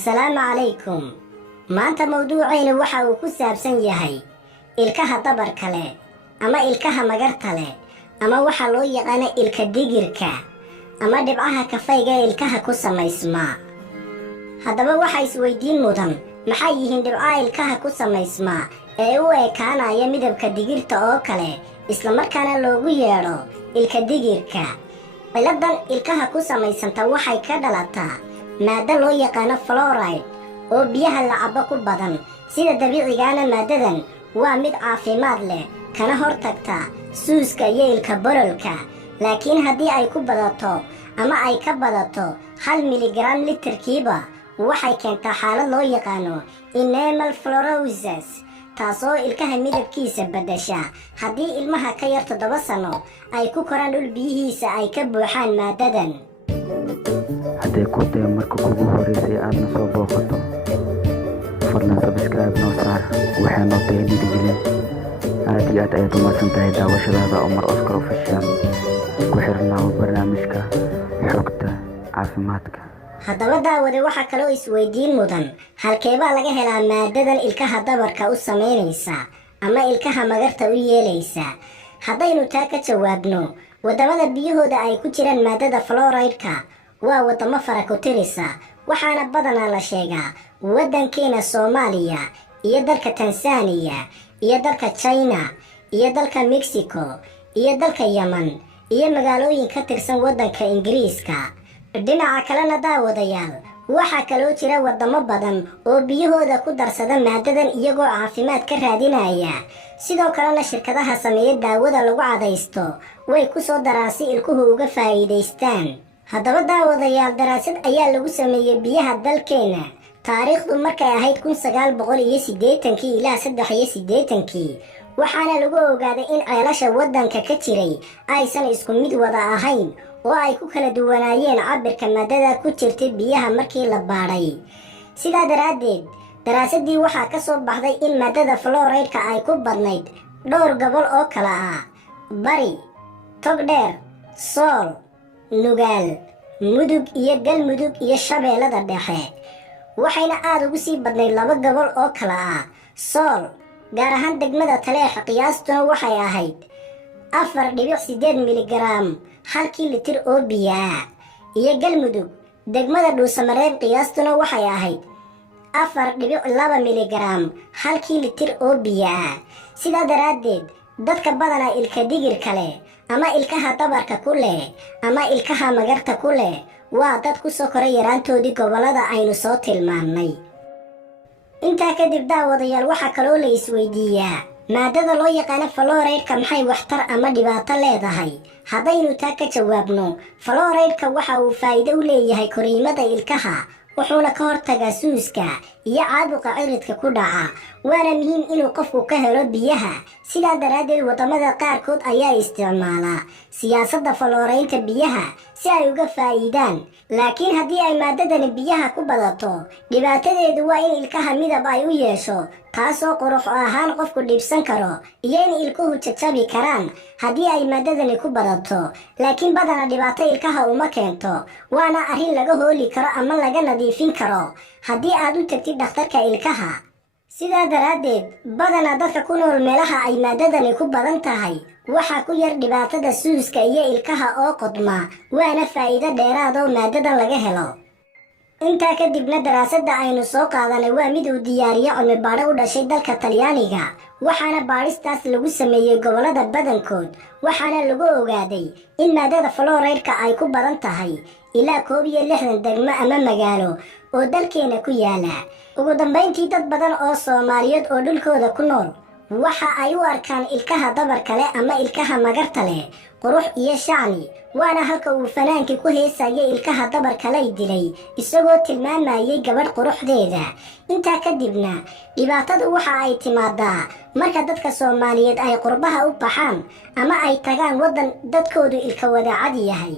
السلام عليكم. maanta mawduucayna waxa uu ku saabsan yahay ilkaha dabarka leh ama ilkaha magarta leh ama waxa loo yaqaan ilka digirka ama dhibcaha kafayga ilkaha ku samaysma. haddaba waxa isweydiin mudan maxay yihiin dhibcaha ilkaha ku samaysma ee u ekaanaya midabka digirta oo kale isla markaana loogu yeedho ilka digirka. ciladan ilkaha ku samaysanta waxay ka dhalataa maada loo yaqaan fluoride oo biyaha la cabo ku badan. sida dabiicigaana maadadan waa mid caafimaad leh kana hortagta suuska iyo ilka borolka, laakiin haddii ay ku badato ama ay ka badato 1 miligram litirkiiba waxay keentaa xaalad loo yaqaano enamel fluorosis, taasoo ilkaha midabkiisa bedesha. haddii ilmaha ka yar 7 sano ay ku koraan dhul biyihiisa ay ka buuxaan maadadan. haddii ku tayo marka kugu horeysay aadna soo booqato fadlan subscribe noo saar, waxay noo tahay dhiirigelin. aad iyo aad ayaad umahadsan tahay daawashadaada Omar Oscar Official. ku xirnaaw barnaamijka xogta caafimaadka. haddaba daawade waxaa kaloo isweydiin mudan halkeebaa laga helaa maadadan ilkaha dabarka u samaynaysa ama ilkaha magarta u yeelaysa. haddaynu taa ka jawaabno, wadamada biyahooda ay ku jiraan maadada fluoride-ka waa wadamo farakutirisa, waxaana badanaa la sheegaa wadankeena Soomaaliya iyo dalka Tansaaniya iyo dalka China iyo dalka Mexico iyo dalka Yemen iyo magaalooyin ka tirsan wadanka Ingiriiska. dhinaca kalena daawadayaal waxaa kaloo jira wadamo badan oo biyahooda ku darsada maadadan iyagoo caafimaad ka raadinaya. sidoo kalena shirkadaha sameeya daawada lagu cadaysto way ku soo daraan si ilkuhu uga faa'iidaystaan. haddaba daawadayaal daraasad ayaa lagu sameeyey biyaha dalkeena taariikhdu markay ahayd 1980 ilaa 83, waxaana lagu ogaaday in ceelasha wadanka ka jiray aysan isku mid wada ahayn oo ay ku kala duwanaayeen cabirka maadada ku jirtay biyaha markii la baadhay. sidaa daraaddeed daraasadii waxaa ka soo baxday in maadada fluoride-ka ay ku badnayd dhowr gobol oo kala ah: bari, togdheer, sool, nugaal, mudug iyo galmudug iyo shabeellada dhexe. waxayna aad ugu sii badnayd 2 gobol oo kala ah: sool gaar ahaan degmada Taleex qiyaastuna waxay ahayd 4.8 miligram halkii litir oo biyo ah, iyo galmudug degmada Dhuusamareeb qiyaastuna waxay ahayd 4.2 miligram halkii litir oo biyo ah. sidaa daraaddeed dadka badanaa ilka digirka leh ama ilkaha dabarka ku leh ama ilkaha magarta ku leh waa dad ku soo koray yaraantoodii gobolada aynu soo tilmaannay. intaa kadib daawadayaal waxaa kaloo la isweydiiyaa maadada loo yaqaan fluoride-ka maxay waxtar ama dhibaato leedahay. haddaynu taa ka jawaabno, fluoride-ka waxa uu faa'iido u leeyahay koriimada ilkaha, wuxuuna ka hortagaa suuska iyo caabuqa ciridka ku dhaca, waana muhiim inuu qofku ka helo biyaha. sidaa daraaddeed wadamada qaarkood ayaa isticmaala siyaasadda fluoreynta biyaha si ay uga faa'iidaan. laakiin haddii ay maadadani biyaha ku badato, dhibaatadeedu waa in ilkaha midab ay u yeesho, taasoo qurux ahaan qofku dhibsan karo, iyo in ilkuhu jajabi karaan haddii ay maadadani ku badato. laakiin badana dhibaato ilkaha uma keento, waana arrin laga hooli karo ama laga nadiifin karo haddii aad u tagtid dhakhtarka ilkaha. sidaa daraaddeed badana dadka ku nool meelaha ay maadadani ku badan tahay waxaa ku yar dhibaatada suuska iyo ilkaha oo qodma, waana faa'iido dheeraad oo maadadan laga helo. intaa kadibna daraasadda aynu soo qaadanay waa mid uu diyaariyo cilmi baadho u dhashay dalka Talyaaniga, waxaana baadhistaas lagu sameeyey gobolada badankood, waxaana lagu ogaaday in maadada fluoride-ka ay ku badan tahay ilaa 61 degmo ama magaalo oo dalkeena ku yaala. ugu dambeyntii dad badan oo Soomaaliyeed oo dhulkooda ku nool waxa ay u arkaan ilkaha dabarka leh ama ilkaha magarta leh qurux iyo shacni, waana halka uu fanaankii ku heesayay ilkaha dabarka leh dilay isagoo tilmaamayay gabadh quruxdeeda. intaa kadibna dhibaatadu waxa ay timaadaa marka dadka Soomaaliyeed ay qurbaha u baxaan ama ay tagaan wadan dadkoodu ilka wada cad yahay.